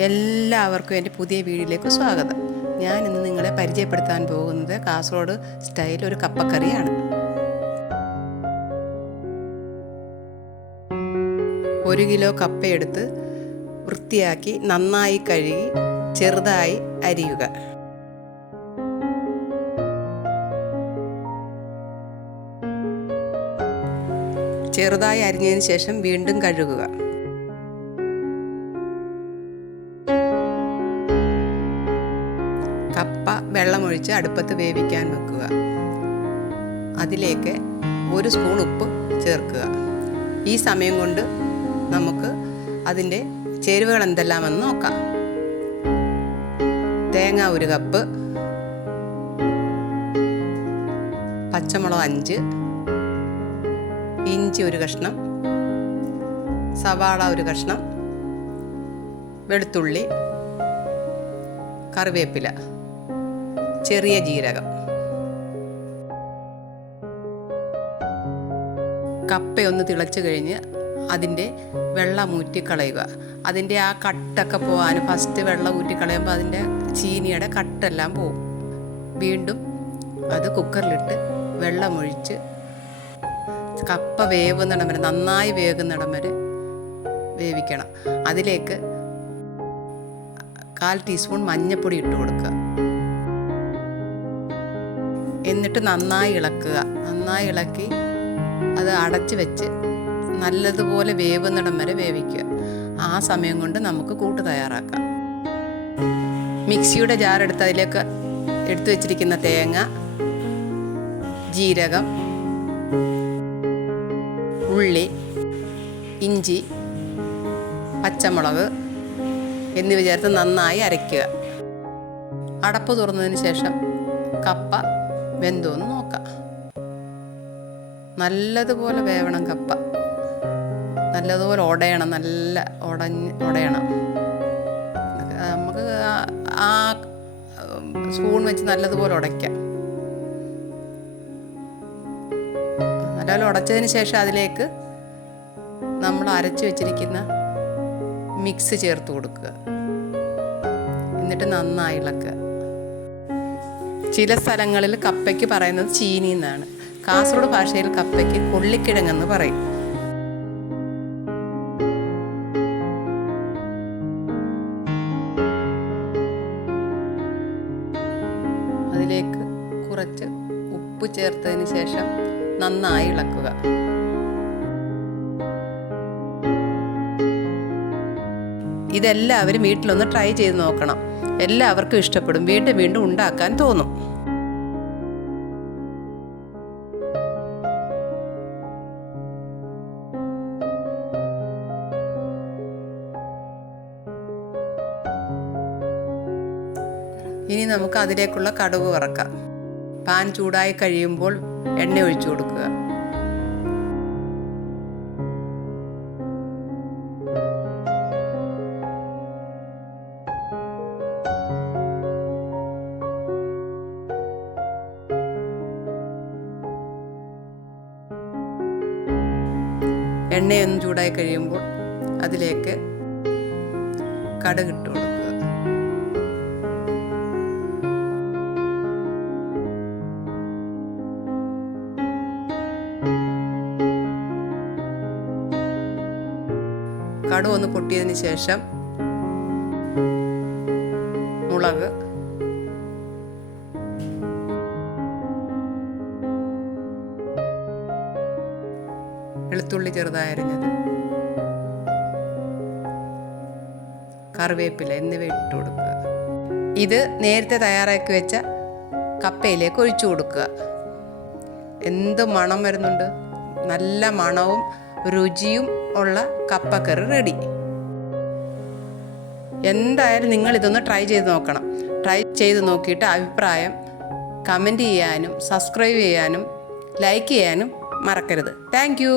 എല്ലാവർക്കും എൻ്റെ പുതിയ വീഡിയോയിലേക്ക് സ്വാഗതം. ഞാൻ ഇന്ന് നിങ്ങളെ പരിചയപ്പെടുത്താൻ പോകുന്നത് കാസർഗോഡ് സ്റ്റൈൽ ഒരു കപ്പക്കറിയാണ്. 1 കിലോ കപ്പയെടുത്ത് വൃത്തിയാക്കി നന്നായി കഴുകി ചെറുതായി അരിയുക. ചെറുതായി അരിഞ്ഞതിന് ശേഷം വീണ്ടും കഴുകുക. കപ്പ വെള്ളമൊഴിച്ച് അടുപ്പത്ത് വേവിക്കാൻ വെക്കുക. അതിലേക്ക് 1 സ്പൂൺ ഉപ്പ് ചേർക്കുക. ഈ സമയം കൊണ്ട് നമുക്ക് അതിൻ്റെ ചേരുവകൾ എന്തെല്ലാമെന്ന് നോക്കാം. തേങ്ങ 1 കപ്പ്, പച്ചമുളക് 5, ഇഞ്ചി 1 കഷ്ണം, സവാള 1 കഷ്ണം, വെളുത്തുള്ളി, കറിവേപ്പില, ചെറിയ ജീരകം. കപ്പയൊന്ന് തിളച്ച് കഴിഞ്ഞ് അതിൻ്റെ വെള്ളം ഊറ്റിക്കളയുക. അതിൻ്റെ ആ കട്ടൊക്കെ പോകാൻ ഫസ്റ്റ് വെള്ളം ഊറ്റിക്കളയുമ്പോൾ അതിൻ്റെ ചീനിയുടെ കട്ടെല്ലാം പോവും. വീണ്ടും അത് കുക്കറിലിട്ട് വെള്ളമൊഴിച്ച് കപ്പ വേവുന്നിടം വരെ, നന്നായി വേകുന്നിടം വരെ വേവിക്കണം. അതിലേക്ക് 1/4 ടീസ്പൂൺ മഞ്ഞൾപ്പൊടി ഇട്ട് കൊടുക്കുക. എന്നിട്ട് നന്നായി ഇളക്കുക. നന്നായി ഇളക്കി അത് അടച്ച് വെച്ച് നല്ലതുപോലെ വേവുന്നിടം വരെ വേവിക്കുക. ആ സമയം കൊണ്ട് നമുക്ക് കൂട്ട് തയ്യാറാക്കാം. മിക്സിയുടെ ജാർ എടുത്ത് അതിലേക്ക് എടുത്തു വെച്ചിരിക്കുന്ന തേങ്ങ, ജീരകം, ഉള്ളി, ഇഞ്ചി, പച്ചമുളക് എന്നിവ ചേർത്ത് നന്നായി അരയ്ക്കുക. അടപ്പ് തുറന്നതിന് ശേഷം കപ്പ വെന്തോന്ന് നോക്കാം. നല്ലതുപോലെ വേവണം കപ്പ. നല്ലതുപോലെ ഉടയണം, നല്ല ഉടയണം. നമുക്ക് ആ സ്പൂൺ വെച്ച് നല്ലതുപോലെ ഉടയ്ക്കാം. നല്ലപോലെ ഉടച്ചതിന് ശേഷം അതിലേക്ക് നമ്മൾ അരച്ച് വെച്ചിരിക്കുന്ന മിക്സ് ചേർത്ത് കൊടുക്കുക. എന്നിട്ട് നന്നായി ഇളക്കുക. ചില സ്ഥലങ്ങളിൽ കപ്പയ്ക്ക് പറയുന്നത് ചീനി എന്നാണ്. കാസർഗോഡ് ഭാഷയിൽ കപ്പയ്ക്ക് കൊള്ളിക്കിഴങ്ങെന്ന് പറയും. അതിലേക്ക് കുറച്ച് ഉപ്പ് ചേർത്തതിന് ശേഷം നന്നായി ഇളക്കുക. ഇതെല്ലാവരും വീട്ടിലൊന്ന് ട്രൈ ചെയ്ത് നോക്കണം. എല്ലാവർക്കും ഇഷ്ടപ്പെടും. വീണ്ടും വീണ്ടും ഉണ്ടാക്കാൻ തോന്നും. ഇനി നമുക്ക് അതിലേക്കുള്ള കടുക് വറക്കാം. പാൻ ചൂടായി കഴിയുമ്പോൾ എണ്ണ ഒഴിച്ചു കൊടുക്കുക. എണ്ണയൊന്ന് ചൂടായി കഴിയുമ്പോൾ അതിലേക്ക് കടുക് ഇട്ട് കൊടുക്കുക. കടുക് ഒന്ന് പൊട്ടിയതിന് ശേഷം മുളക്, വെളുത്തുള്ളി ചെറുതായി അരിഞ്ഞത്, കറിവേപ്പില എന്നിവ ഇട്ട് കൊടുക്കുക. ഇത് നേരത്തെ തയ്യാറാക്കി വെച്ച കപ്പയിലേക്ക് ഒഴിച്ചു കൊടുക്കുക. എന്ത് മണം വരുന്നുണ്ട്! നല്ല മണവും രുചിയും ഉള്ള കപ്പക്കറി റെഡി. എന്തായാലും നിങ്ങൾ ഇതൊന്ന് ട്രൈ ചെയ്ത് നോക്കണം. ട്രൈ ചെയ്ത് നോക്കിയിട്ട് അഭിപ്രായം കമൻറ്റ് ചെയ്യാനും സബ്സ്ക്രൈബ് ചെയ്യാനും ലൈക്ക് ചെയ്യാനും മറക്കരുത്. Thank you.